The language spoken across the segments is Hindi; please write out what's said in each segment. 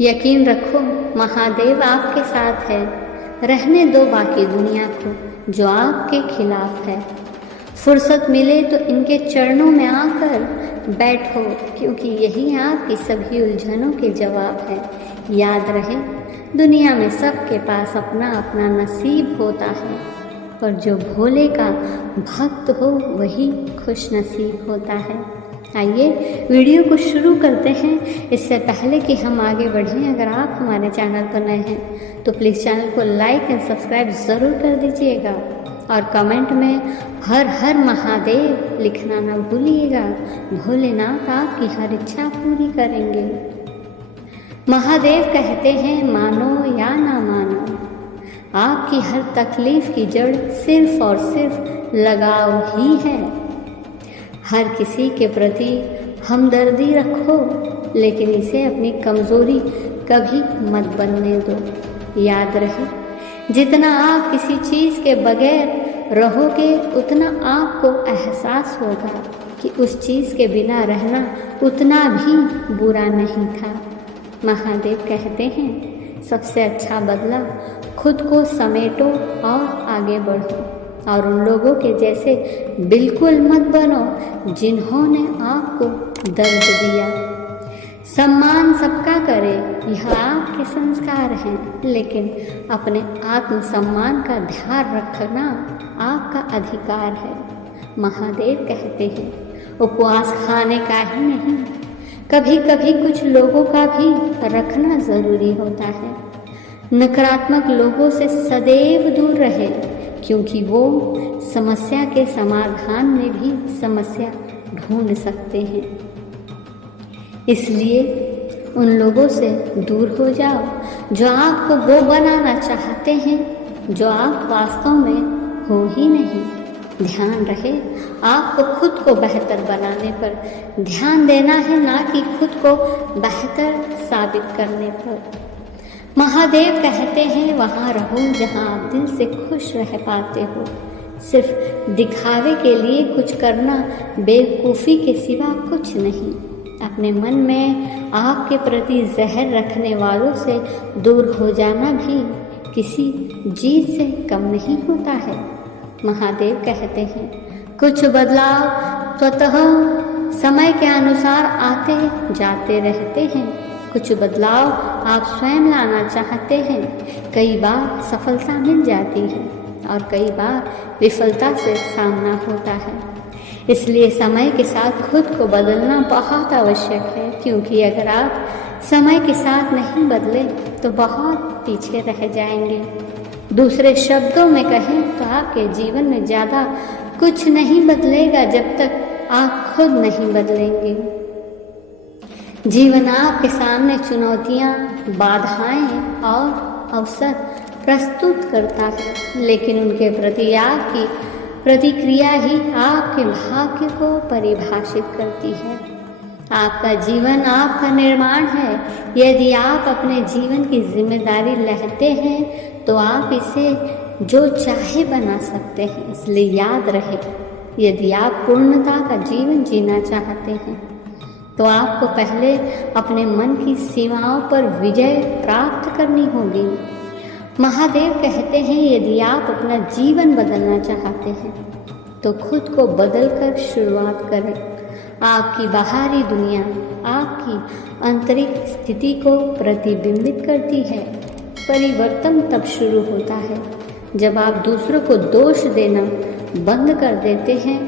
यकीन रखो, महादेव आपके साथ है। रहने दो बाकी दुनिया को जो आपके खिलाफ है। फुर्सत मिले तो इनके चरणों में आकर बैठो, क्योंकि यही आपकी सभी उलझनों के जवाब है। याद रहे, दुनिया में सबके पास अपना अपना नसीब होता है, पर जो भोले का भक्त हो वही खुश नसीब होता है। आइए वीडियो को शुरू करते हैं। इससे पहले कि हम आगे बढ़ें, अगर आप हमारे चैनल पर नए हैं तो प्लीज़ चैनल को लाइक एंड सब्सक्राइब ज़रूर कर दीजिएगा और कमेंट में हर हर महादेव लिखना न भूलिएगा। भोलेनाथ आपकी हर इच्छा पूरी करेंगे। महादेव कहते हैं, मानो या ना मानो, आपकी हर तकलीफ की जड़ सिर्फ और सिर्फ लगाव ही है। हर किसी के प्रति हमदर्दी रखो, लेकिन इसे अपनी कमज़ोरी कभी मत बनने दो। याद रहे, जितना आप किसी चीज़ के बगैर रहोगे उतना आपको एहसास होगा कि उस चीज़ के बिना रहना उतना भी बुरा नहीं था। महादेव कहते हैं, सबसे अच्छा बदला खुद को समेटो और आगे बढ़ो, और उन लोगों के जैसे बिल्कुल मत बनो जिन्होंने आपको दर्द दिया। सम्मान सबका करे, यह आपके संस्कार हैं, लेकिन अपने आत्मसम्मान का ध्यान रखना आपका अधिकार है। महादेव कहते हैं, उपवास खाने का ही नहीं, कभी कभी कुछ लोगों का भी रखना ज़रूरी होता है। नकारात्मक लोगों से सदैव दूर रहे, क्योंकि वो समस्या के समाधान में भी समस्या ढूंढ सकते हैं। इसलिए उन लोगों से दूर हो जाओ जो आपको वो बनाना चाहते हैं जो आप वास्तव में हो ही नहीं। ध्यान रहे, आपको खुद को बेहतर बनाने पर ध्यान देना है, ना कि खुद को बेहतर साबित करने पर। महादेव कहते हैं, वहाँ रहो जहाँ आप दिल से खुश रह पाते हो। सिर्फ दिखावे के लिए कुछ करना बेवकूफ़ी के सिवा कुछ नहीं। अपने मन में आपके प्रति जहर रखने वालों से दूर हो जाना भी किसी जीत से कम नहीं होता है। महादेव कहते हैं, कुछ बदलाव स्वतः समय के अनुसार आते जाते रहते हैं। कुछ बदलाव आप स्वयं लाना चाहते हैं। कई बार सफलता मिल जाती है और कई बार विफलता से सामना होता है। इसलिए समय के साथ खुद को बदलना बहुत आवश्यक है, क्योंकि अगर आप समय के साथ नहीं बदले तो बहुत पीछे रह जाएंगे। दूसरे शब्दों में कहें तो आपके जीवन में ज़्यादा कुछ नहीं बदलेगा जब तक आप खुद नहीं बदलेंगे। जीवन आपके सामने चुनौतियाँ, बाधाएं और अवसर प्रस्तुत करता है, लेकिन उनके प्रति आपकी प्रतिक्रिया ही आपके भाग्य को परिभाषित करती है। आपका जीवन आपका निर्माण है। यदि आप अपने जीवन की जिम्मेदारी लेते हैं तो आप इसे जो चाहे बना सकते हैं। इसलिए याद रहे, यदि आप पूर्णता का जीवन जीना चाहते हैं तो आपको पहले अपने मन की सीमाओं पर विजय प्राप्त करनी होगी। महादेव कहते हैं, यदि आप अपना जीवन बदलना चाहते हैं तो खुद को बदलकर शुरुआत करें। आपकी बाहरी दुनिया आपकी आंतरिक स्थिति को प्रतिबिंबित करती है। परिवर्तन तब शुरू होता है जब आप दूसरों को दोष देना बंद कर देते हैं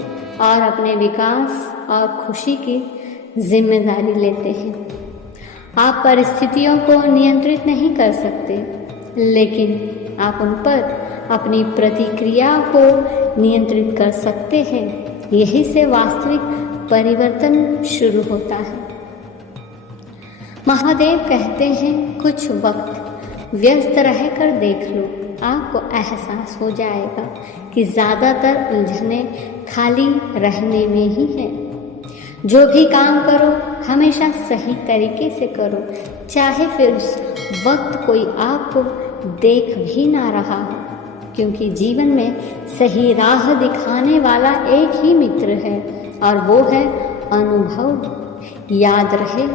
और अपने विकास और खुशी की जिम्मेदारी लेते हैं। आप परिस्थितियों को नियंत्रित नहीं कर सकते, लेकिन आप उन पर अपनी प्रतिक्रिया को नियंत्रित कर सकते हैं। यही से वास्तविक परिवर्तन शुरू होता है। महादेव कहते हैं, कुछ वक्त व्यस्त रहकर देख लो, आपको एहसास हो जाएगा कि ज़्यादातर उलझने खाली रहने में ही है। जो भी काम करो हमेशा सही तरीके से करो, चाहे फिर उस वक्त कोई आपको देख भी ना रहा हो। क्योंकि जीवन में सही राह दिखाने वाला एक ही मित्र है और वो है अनुभव। याद रहे,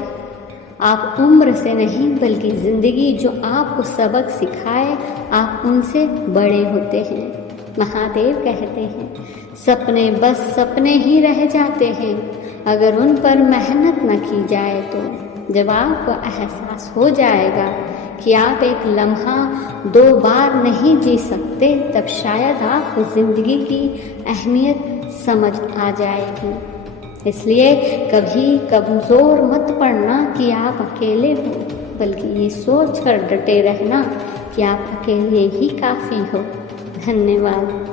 आप उम्र से नहीं बल्कि ज़िंदगी जो आपको सबक सिखाए, आप उनसे बड़े होते हैं। महादेव कहते हैं सपने बस सपने ही रह जाते हैं अगर उन पर मेहनत न की जाए तो। जब आपको एहसास हो जाएगा कि आप एक लम्हा 2 बार नहीं जी सकते, तब शायद आपको ज़िंदगी की अहमियत समझ आ जाएगी। इसलिए कभी कमज़ोर मत पड़ना कि आप अकेले हो, बल्कि ये सोच कर डटे रहना कि आप अकेले ही काफ़ी हो। धन्यवाद।